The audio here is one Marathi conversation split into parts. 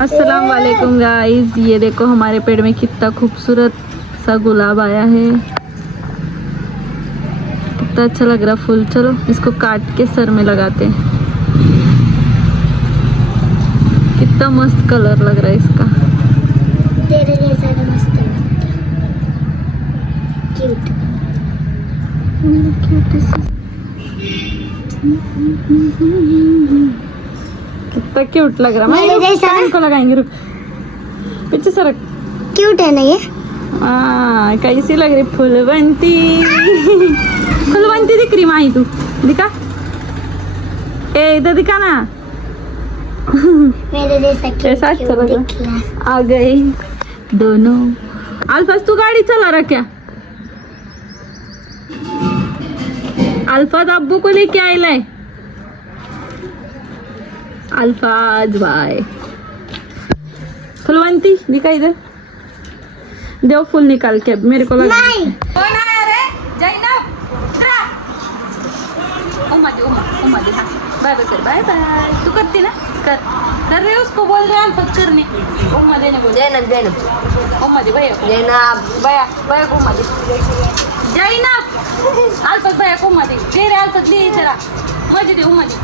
अस्सलाम वालेकुम गाइस, ये देखो हमारे पेड़ में कितना खूबसूरत सा गुलाब आया है। कितना अच्छा लग रहा फूल। चलो इसको काट के सर में लगाते हैं। कितना मस्त कलर लग रहा है इसका। तेरे जैसा तो मस्त लगता है। क्यूट। कितना क्यूट लग रहा है। मेरे जैसा मैं इनको लगाएंगे, रुक पीछे सरक। क्यूट है ना ये? कैसी लग रही फूलवंती। फूलवंती दिख रही माही, तू दिखा, ए इधर दिखा ना। मेरे जैसा ऐसा अच्छा क्यूट लग रहा। दिख रहा है। आ गए दोनों। अल्फाज तू गाड़ी चला रहा क्या? अल्फाज अब्बू को लेके आए लाए। अल्फाज भाई। फुलवंती दिखा इधर, देव फूल निकाल के मेरे को लगा। नहीं। कौन आया रे? जैनब उम्मा दी, उम्मा दी, हाँ बाय बाय कर, बाय बाय। तू करती ना, कर रे, उसको बोल रहे अल्फाज करने। उम्मा देने बोल। जैनब उम्मा दी भैया, जैनब भैया भैया को उम्मा दी। जैनब अल्फाज भैया को उम्मा दी। तेरे अल्फाज दे जरा, मजे दे उम्मा दी।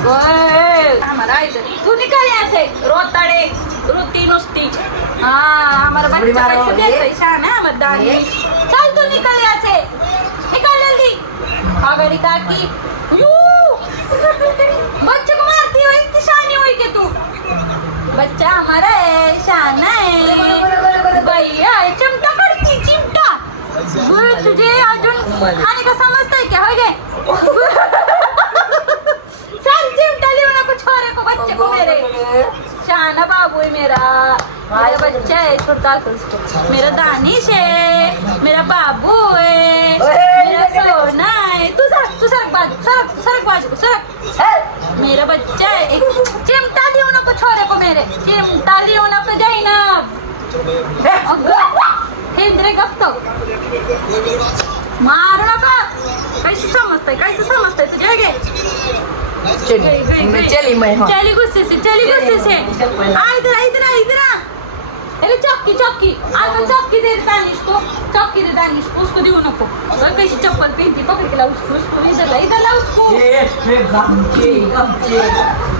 ओए हमारा इधर तू निकल यहाँ से, रोताड़े रोती नुस्ती। हाँ हमारा बच्चा कैसे देख रही शान है हमारा दानी। चल तू निकल यहाँ से, निकल जल्दी। आगरी काकी बच्चे को मारती हो, इतनी शानी हुई के तू। बच्चा हमारा है, शान है भैया, चिमटा करती चिमटा। तुझे अजून खाने का समझता है क्या? हो गए छोरे को, बच्चे को, मेरे शाना बाबू है मेरा बच्चा है। छोटा मेरा दानिश है, मेरा बाबू है, मेरा सोना है। तू सरक बाजू सरक। मेरा बच्चा है। चिमटा लियो ना को छोरे को, मेरे चिमटा लियो ना को जैनब। हिंद्रे गप तो मारो ना का। कैसे समझता है तुझे? गए चली मैं चली गुस्से से इधर आ। अरे चौकी आगे चौकी दे दानिश को, उसको दियो नको। और कैसी चप्पल पहनती, पकड़ के ला उसको इधर ला उसको।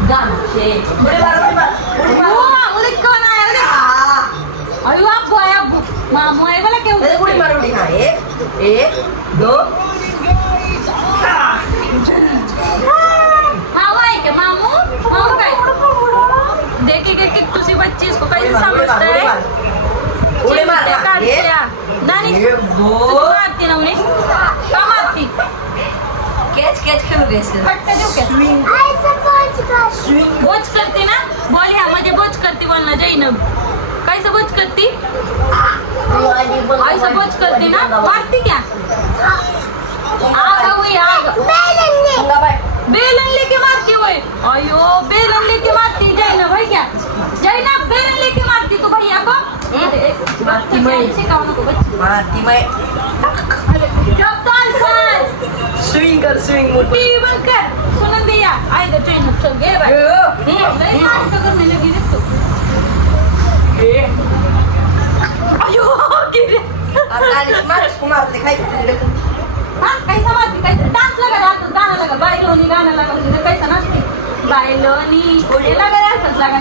गमछे उधर कौन आया रे? अयो अब्बू मामू आए वाला क्या उधर? उड़ी मारूंगी। हाँ एक दो देखिए तुसी बच्ची इसको कैसे समझता है। उड़े मार काट लिया दानिश। मारती ना उन्हें, क्या मारती? कैच खेलोगे इससे? फटका दो क्या? बोझ करती ना, बोल यहाँ मुझे बोझ करती बोलना जैनब। कैसे बोझ करती? ऐसा बोझ करती ना, मारती क्या? आग हुई आग। बेलन लेके मारती हुए। अयो बेलन लेके मारती जैनब है क्या? जैनब बेलन लेके मारती तो भैया को मारती मैं। मारती मैं। जब तो अल्फाज स्विंग कर टीवी बंद कर। सुनन दिया आए तो जैनब चल गए भाई। नहीं मार तो करने लगी रे तू। अयो गिरे। अब दानिश मार, उसको मार दिखाई। हाँ कैसा मारती? कैसे डांस लगा, गाना लगा, बाइलोनी गाना लगा, कैसा नाचती बाइलोनी लगा, लगा